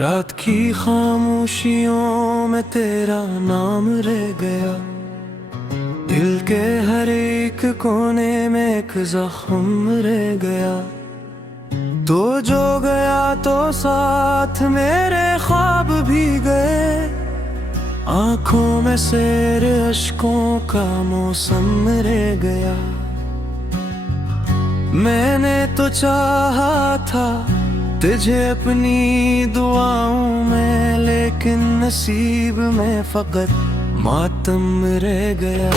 रात की खामोशियों में तेरा नाम रह गया। दिल के हर एक कोने में एक जख्म रह गया। तो जो गया तो साथ मेरे ख्वाब भी गए। आंखों में सैर अश्कों का मौसम रह गया। मैंने तो चाहा था तुझे अपनी दुआओं में, लेकिन नसीब में फकत मातम रह गया।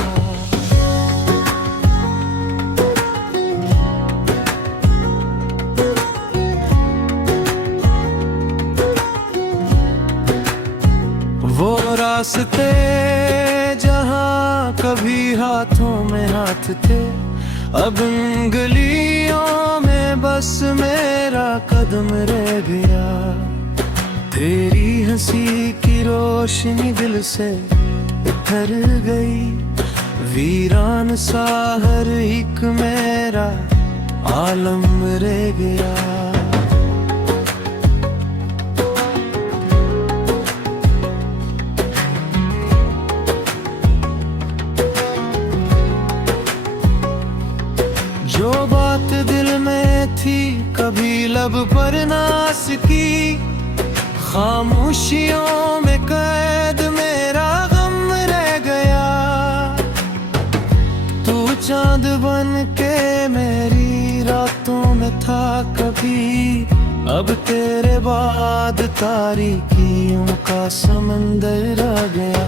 वो रास्ते जहां कभी हाथों में हाथ थे, अब इन गलियों में बस मेरा कदम रह गया। तेरी हंसी की रोशनी दिल से उतर गई। वीरान सा हर एक मेरा आलम रह गया। जो बात दिल में थी कभी लब पर ना सकी, खामोशियों में कैद मेरा गम रह गया। तू चांद बन के मेरी रातों में था कभी, अब तेरे बाद तारीकियों का समंदर रह गया।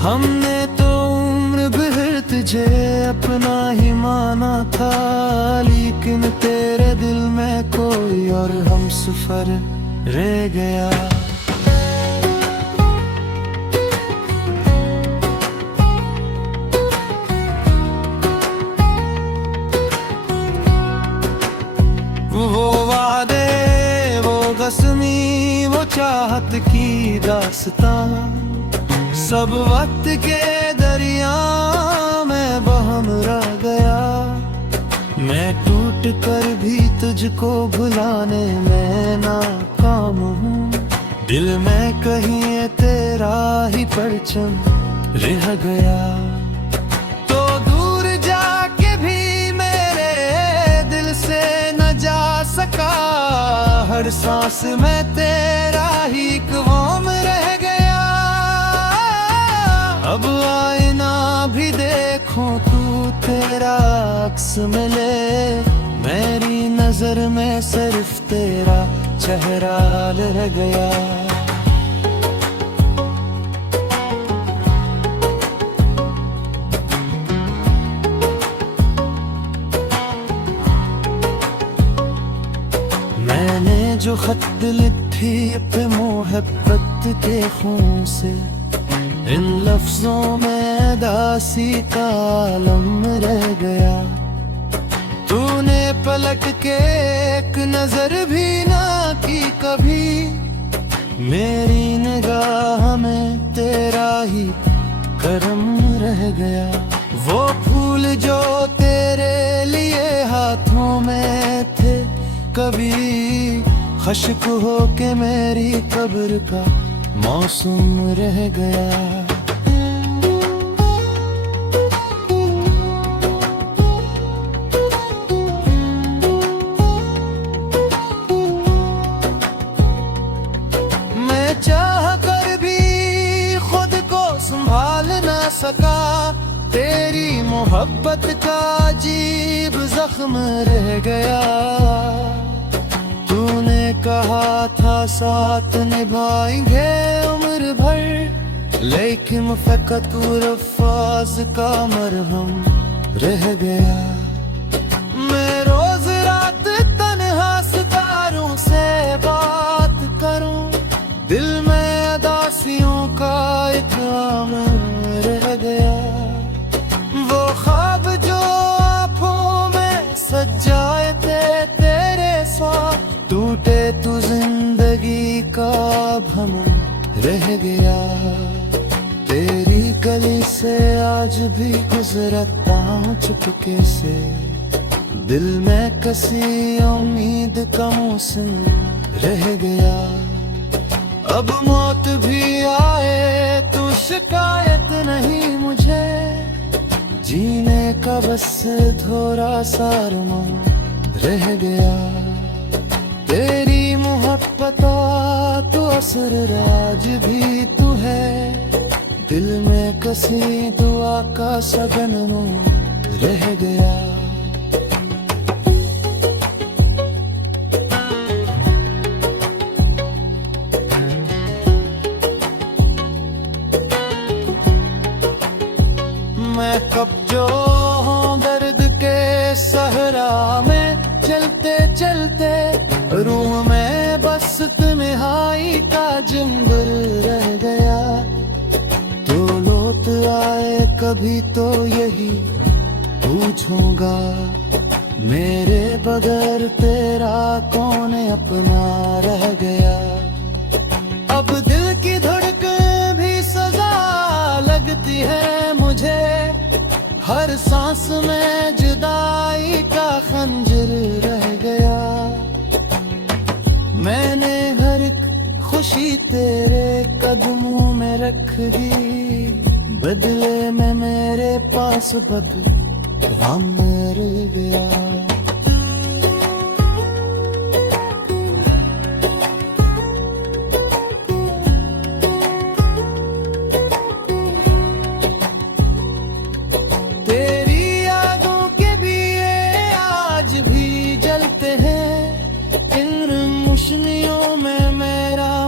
हमने तो उम्र भर तुझे अपना ही माना था, लेकिन तेरे दिल में कोई और हमसफर रह गया। वो वादे, वो कसमी, वो चाहत की दास्तां, सब वक्त के दरिया में बहम रह गया। मैं टूट कर भी तुझको भुलाने में नाकाम हूँ। दिल में कहीं तेरा ही परचम रह गया। तो दूर जाके भी मेरे दिल से न जा सका, हर सांस में तेरा ही क़्वाम रह गया। अब आईना भी देखूं तू तेरा अक्स मिले, मेरी नजर में सिर्फ तेरा चेहरा रह गया। मैंने जो खत लिखी पे मोहब्बत के खून से, इन लफ्जों में दासी का आलम रह गया। तूने पलट के एक नजर भी ना की कभी, मेरी निगाह में तेरा ही करम रह गया। वो फूल जो तेरे लिए हाथों में थे, कभी खश्क हो के मेरी कब्र का मौसम रह गया। मैं चाह कर भी खुद को संभाल ना सका, तेरी मोहब्बत का अजीब जख्म रह गया। तूने कहा था साथ निभाएंगे उम्र भर, लेकिन फकत अल्फाज का मरहम रह गया। मैं रोज रात तन्हा सितारों से बात करूं, दिल में अदासियों का एक आमर रह गया। वो ख्वाब जो आँखों में सजाए थे तेरे साथ, टूटे तू जिंदगी का भ्रमण रह गया। तेरी गली से आज भी गुजरता हूँ चुपके से, दिल में कसी उम्मीद का मौसम रह गया। अब मौत भी आए तो शिकायत नहीं मुझे, जीने का बस थोड़ा सा अरमान रह गया। तेरी मोहब्बत तो असर राज भी तू है, दिल में कसी दुआ का सगन रह गया। मैं कब जो हूँ दर्द के सहरा में चलते चलते, रूह में बस तन्हाई का जंगल रह गया। तो लौट आए कभी तो यही पूछूंगा, मेरे बगैर तेरा कौन अपना रह गया। अब दिल की धड़कन भी सजा लगती है मुझे, हर सांस में जुदाई का खंजर रह गया। मैंने हर एक खुशी तेरे कदमों में रख दी, बदले में मेरे पास बदनाम रह गया।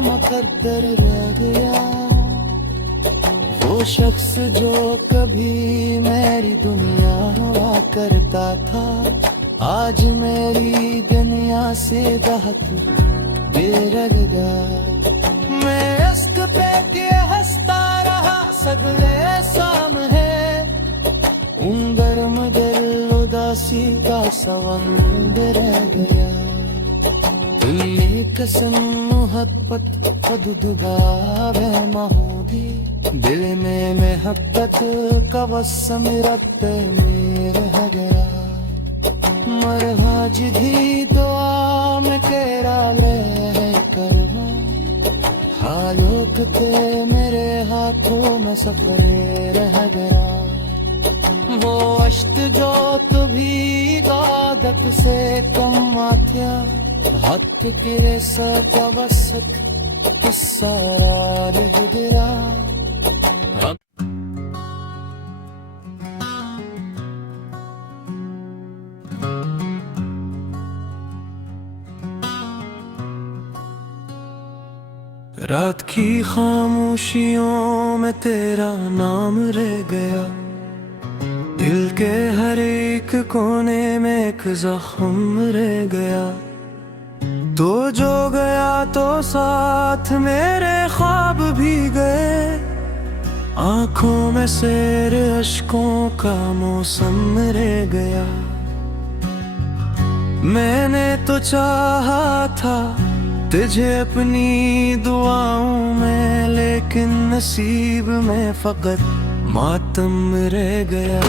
मुकद्दर रह गया वो शख्स जो कभी मेरी दुनिया हुआ करता था, आज मेरी दुनिया से दाहत बेरग गया। मैं इश्क पे के हंसता रहा सगले शाम है, गर्म दिल उदासी का सवंदर रह गया। कसम मोहब्बत खुद दुगावे महूदी, दिल में मोहब्बत का वसम रखते में रह गया। मरहज भी दुआ में तेरा ले करवा, हालों के मेरे हाथों में सफरे रह गया। वो अश्क जो तभी आदत से कम आत्या, हाथ के सत किस्सा रह गया। रात की खामोशियों में तेरा नाम रह गया, दिल के हर एक कोने में एक जख्म रह गया। तो जो गया तो साथ मेरे ख्वाब भी गए, आंखों में सैर अश्कों का मौसम रह गया। मैंने तो चाहा था तुझे अपनी दुआओं में, लेकिन नसीब में फकत मातम रह गया।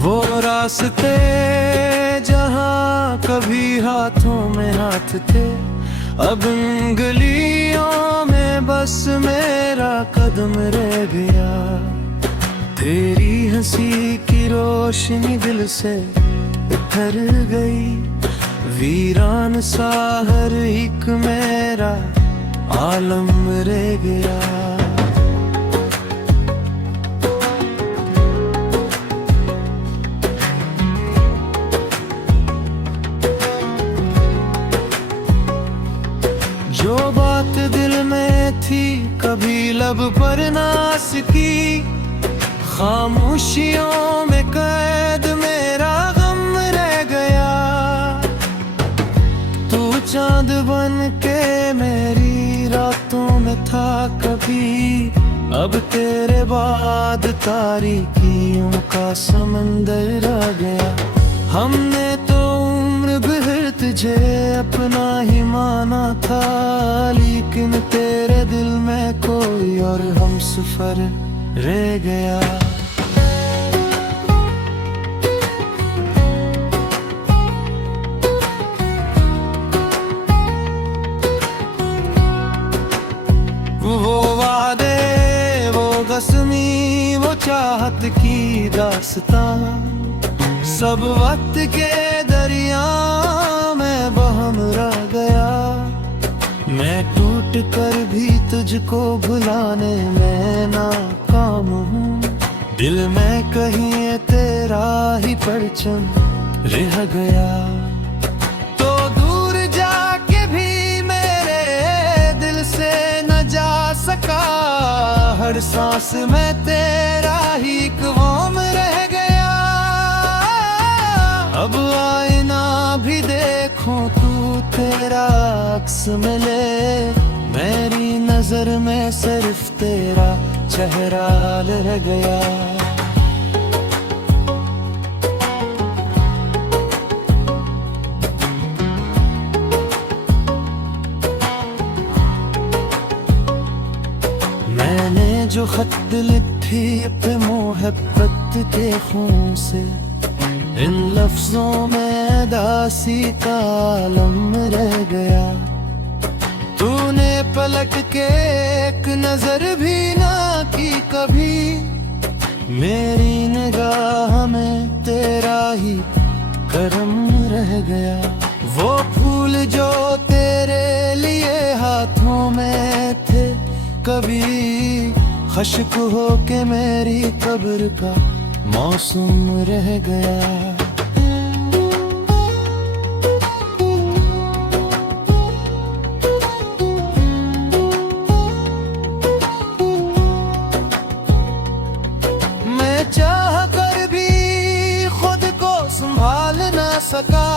वो रास्ते जहाँ कभी हाथों में हाथ थे, अब उंगलियों में बस मेरा कदम रह गया। तेरी हंसी की रोशनी दिल से उतर गई, वीरान सा हर एक मेरा आलम रह गया। जो बात दिल में थी कभी लब पर ना सकी, खामोशियों में कैद मेरा गम रह गया। तू चांद बन के मेरी रातों में था कभी, अब तेरे बाद तारीकियों का समंदर आ गया। हमने तो उम्र भर तुझे अपना ही माना था, लेकिन तेरे दिल में कोई और हमसफर रह गया। सब वक्त के दरिया में बहम रह गया। मैं टूट कर भी तुझको भुलाने में नाकाम हूँ। दिल में कहीं तेरा ही परचम रह गया। तो दूर जाके भी मेरे दिल से न जा सका। हर सांस में तेरा ही क़्वाम रह गया। अब आईना भी देखूं तू तेरा अक्स मिले। मेरी नजर में सिर्फ तेरा चेहरा रह गया। मैंने जो खत लिखी पे मोहब्बत के खून से, इन लफ्जों में दासी का आलम रह गया। तूने पलट के एक नजर भी ना की कभी। मेरी निगाह में तेरा ही करम रह गया। वो फूल जो तेरे लिए हाथों में थे, कभी खश्क हो के मेरी कब्र का मौसम रह गया। मैं चाह कर भी खुद को संभाल ना सका।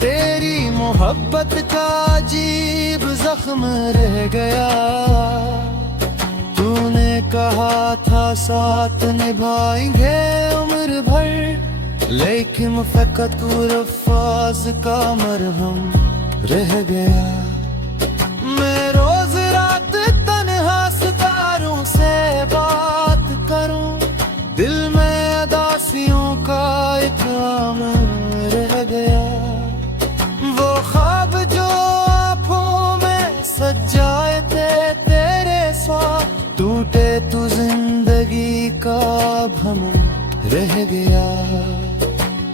तेरी मोहब्बत का अजीब जख्म रह गया। तूने कहा था साथ निभाएंगे उम्र भर, लेकिन फकत अल्फाज का मरहम रह गया। मैं रोज रात तन्हा सितारों से बात करूं, दिल में अदासियों का एक आमर रह गया। वो ख्वाब जो आँखों में सजाए थे तेरे साथ, टूटे तू जिंदगी का भ्रम रह गया।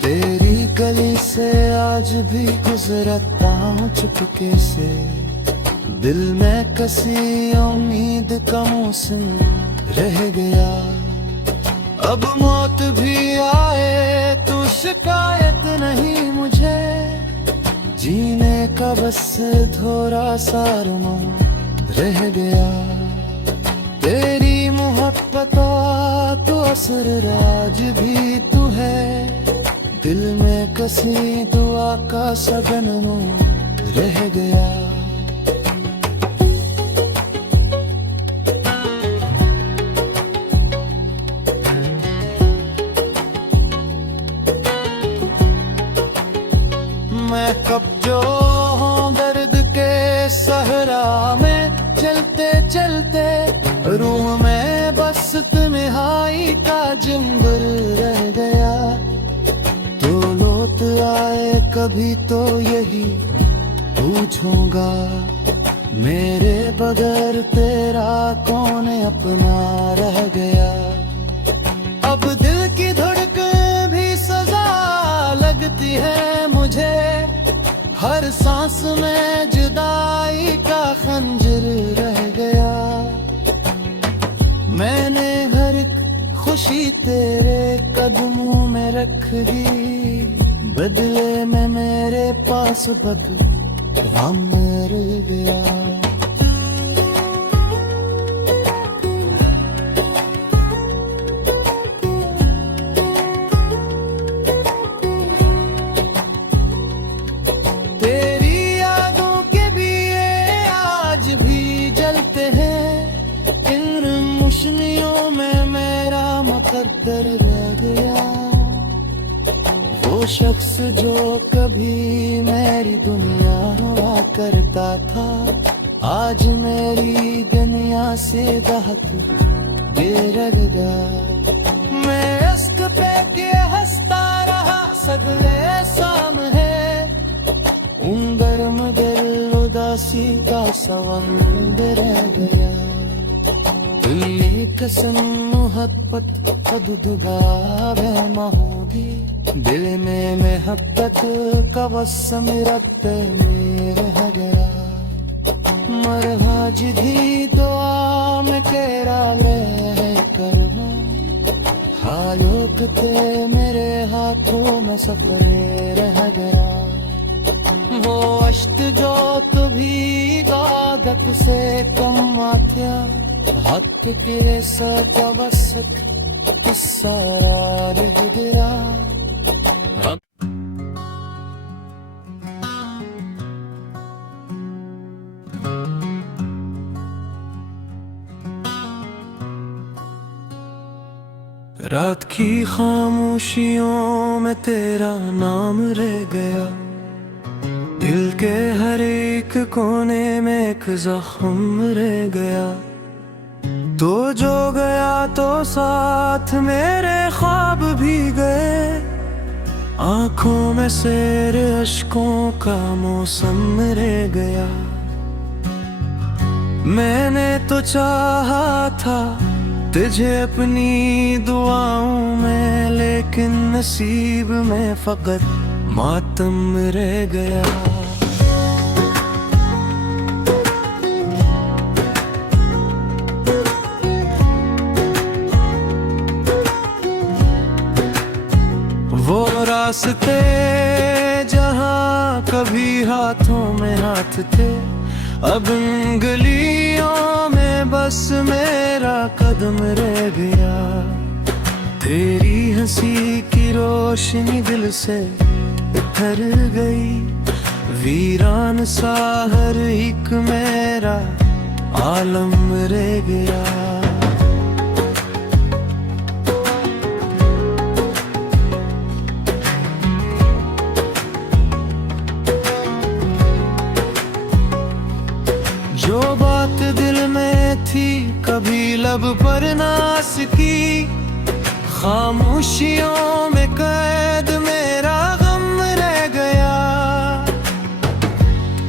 तेरी गली से आज भी गुजरता हूँ चुपके से। दिल में कसी उम्मीद का मौसम रह गया। अब मौत भी आए तो शिकायत नहीं मुझे। जीने का बस थोड़ा सा अरमान रह गया। तेरी मोहब्बत तो असर राज भी तू है। दिल में कसी दुआ का सगन रह गया। मैं कब जो हूँ दर्द के सहरा में, चलते चलते रूह में बस तन्हाई का जंगल रह गया। तो लौट आए कभी तो यही पूछूंगा, मेरे बगैर तेरा कौन अपना रह गया। अब दिल की धड़कन भी सजा लगती है मुझे। हर सांस में जुदाई का खंजर रह गया। मैंने हर एक खुशी तेरे कदमों में रख दी, बदले में मेरे पास गम रह गया। मुकद्दर रह गया। वो शख्स जो कभी मेरी दुनिया हुआ करता था, आज मेरी दुनिया से दाहत बेरग गया। मैं इश्क पे के हंसता रहा सगले सामने, गर्म दिल उदासी का सवंदर रह गया। कसम मोहब्बत खुद दुगावे होगी। दिल में मोहब्बत का वसम रखते मेरे हगरा मरहा जिधी दुआ में तेरा ले करवा हालोकते मेरे हाथों में सफरे रह गया वो अश्क जो भी इबादत से कम आत्या हक के सतवसत किस्सा रह गया रात की खामोशियों में तेरा नाम रह गया दिल के हर एक कोने में एक जख्म रह गया तो जो गया तो साथ मेरे ख्वाब भी गए आंखों में सेर अश्कों का मौसम रह गया मैंने तो चाहा था तुझे अपनी दुआओं में लेकिन नसीब में फकत मातम रह गया वो रास्ते जहां कभी हाथों में हाथ थे अब उंगलियों में बस मेरा कदम रह गया तेरी हंसी की रोशनी दिल से बिखर गई वीरान सा हर एक मेरा आलम रह गया जो बात दिल में थी कभी लब पर ना सकी खामोशियों में कैद मेरा गम रह गया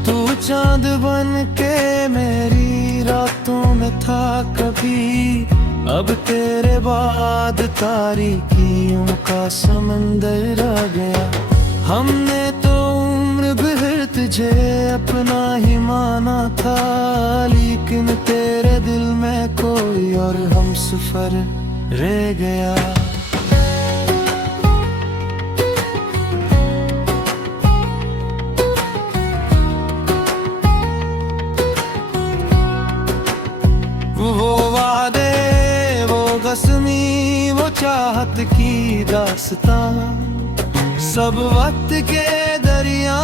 तू चांद बन के मेरी रातों में था कभी अब तेरे बाद तारीकियों का समंदर आ गया हमने तो उम्र भर तुझे अपना ही माना था लेकिन तेरे दिल में कोई और हम सफर रह गया वो वादे वो कसमी वो चाहत की दास्तां सब वक्त के दरिया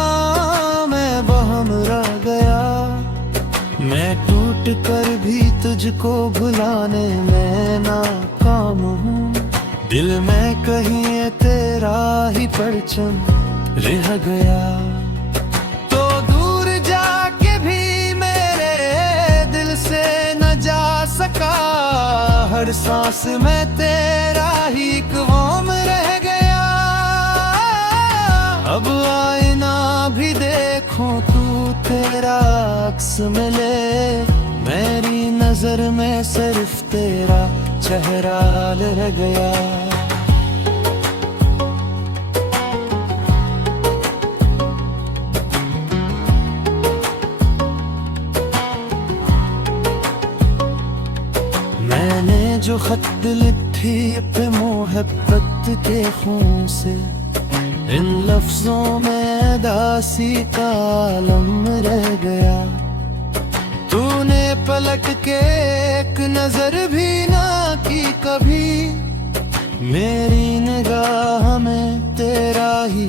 में बहम रह गया मैं टूट कर भी तुझको भुलाने में नाकाम हूँ दिल में कहीं तेरा ही परचम रह गया तो दूर जाके भी मेरे दिल से न जा सका हर सांस में तेरा ही क़्वाम रह गया अब आईना भी देखूं तू तेरा अक्स मिले मेरी नजर में सिर्फ तेरा चेहरा रह गया मैंने जो खत लिखी पे मोहब्बत के खून से इन लफ्जों में दासी का आलम रह गया तूने पलट के एक नजर भी ना की कभी मेरी निगाह में तेरा ही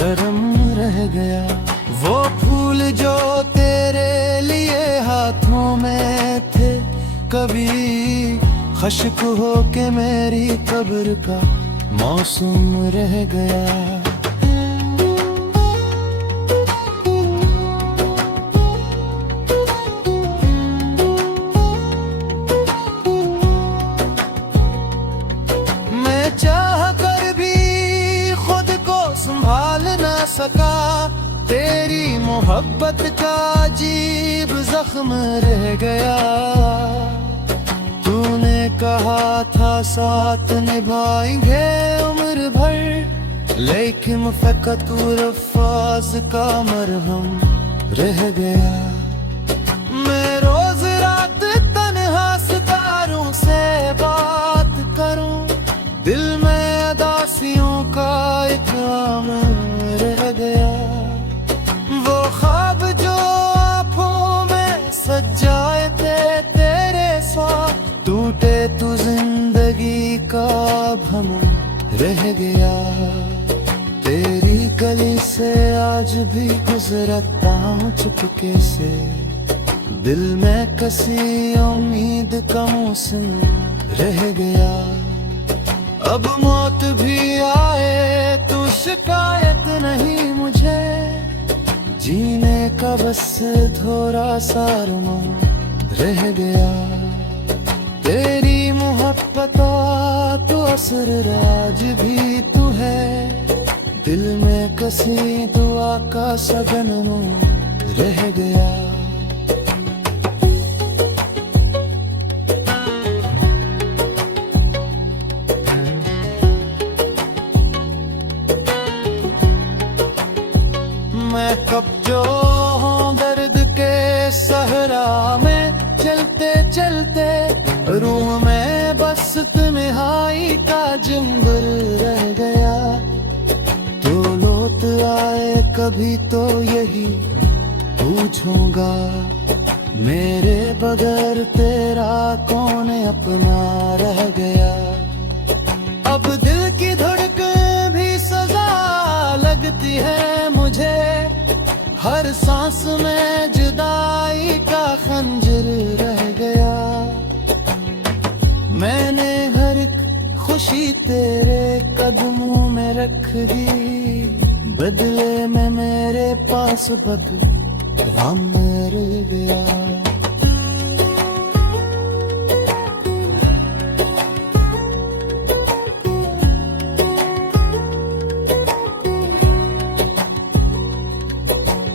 करम रह गया वो फूल जो तेरे लिए हाथों में थे कभी खश्क हो के मेरी कब्र का मौसम रह गया मैं चाह कर भी खुद को संभाल ना सका तेरी मोहब्बत का अजीब जख्म रह गया तूने कहा था साथ निभाएंगे उम्र भर लेकिन फकत अल्फाज का मरहम रह गया। मैं रोज रात तन्हा सितारों से बात करूं, दिल में अदासियों का एक आमल रह गया। वो ख्वाब जो आँखों में सजाए थे तेरे साथ, टूटे तू जिंदगी का भ्रम रह गया। तेरी गली से आज भी गुजरता हूँ चुपके से, दिल में कसी उम्मीद का मौसम रह गया। अब मौत भी आए तो शिकायत नहीं मुझे, जीने का बस थोड़ा सा अरमान रह गया। तेरी मोहब्बत तो असर राज भी तू है, दिल में कसी दुआ का सगन रह गया। मैं कब जो हूँ दर्द के सहरा में, चलते चलते रूह में बस तन्हाई का जंगल रह गया। तो लौट आए कभी तो यही पूछूंगा, मेरे बगैर तेरा कौन अपना रह गया। अब दिल की धड़कन भी सजा लगती है मुझे, हर सांस में जुदाई का खंजर रह गया। मैंने हर एक खुशी तेरे कदमों में रख दी, बदले में मेरे पास बदनाम रह गया।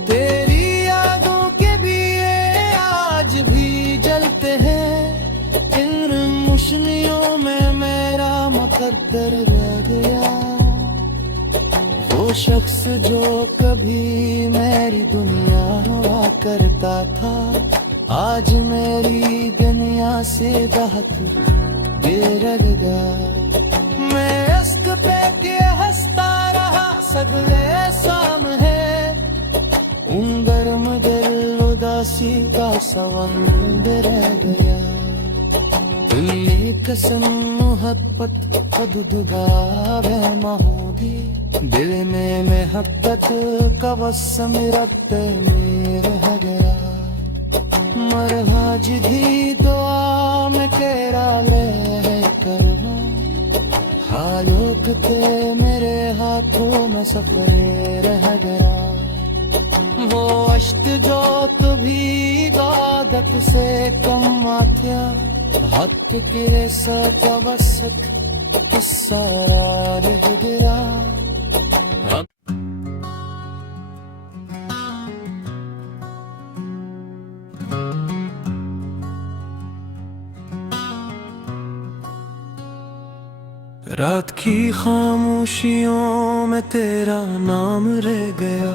तेरी यादों के दिए आज भी जलते हैं, इन रोशनियों में मेरा मुकद्दर रह गया। वो शख्स जो कभी मेरी दुनिया हुआ करता था, आज मेरी दुनिया से बहुत देर लगा। मैं इश्क पे के हंसता रहा सगले सामने, उन गर्म दिल उदासी का सवंदर रह गया। दिल कसम मोहब्बत खुद दुगावे होगी, दिल में मोहब्बत का वसम रखते में रह गया। मरहज भी दुआ में तेरा ले करना, हालोकते मेरे हाथों में सफरे रह गया। वो अश्क जो तभी आदत से कम आत्या, हक तेरे सचा बसक किस्सा रह गया। रात की खामोशियों में तेरा नाम रह गया,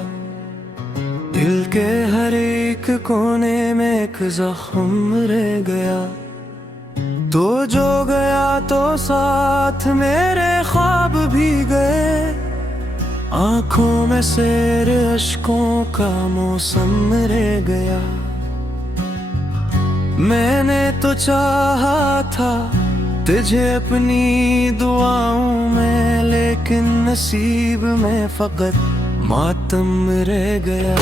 दिल के हर एक कोने में एक जख्म रह गया। तो जो गया तो साथ मेरे ख्वाब भी गए, आंखों में सैर अश्कों का मौसम रह गया। मैंने तो चाहा था तुझे अपनी दुआओं में, लेकिन नसीब में फकत मातम रह गया।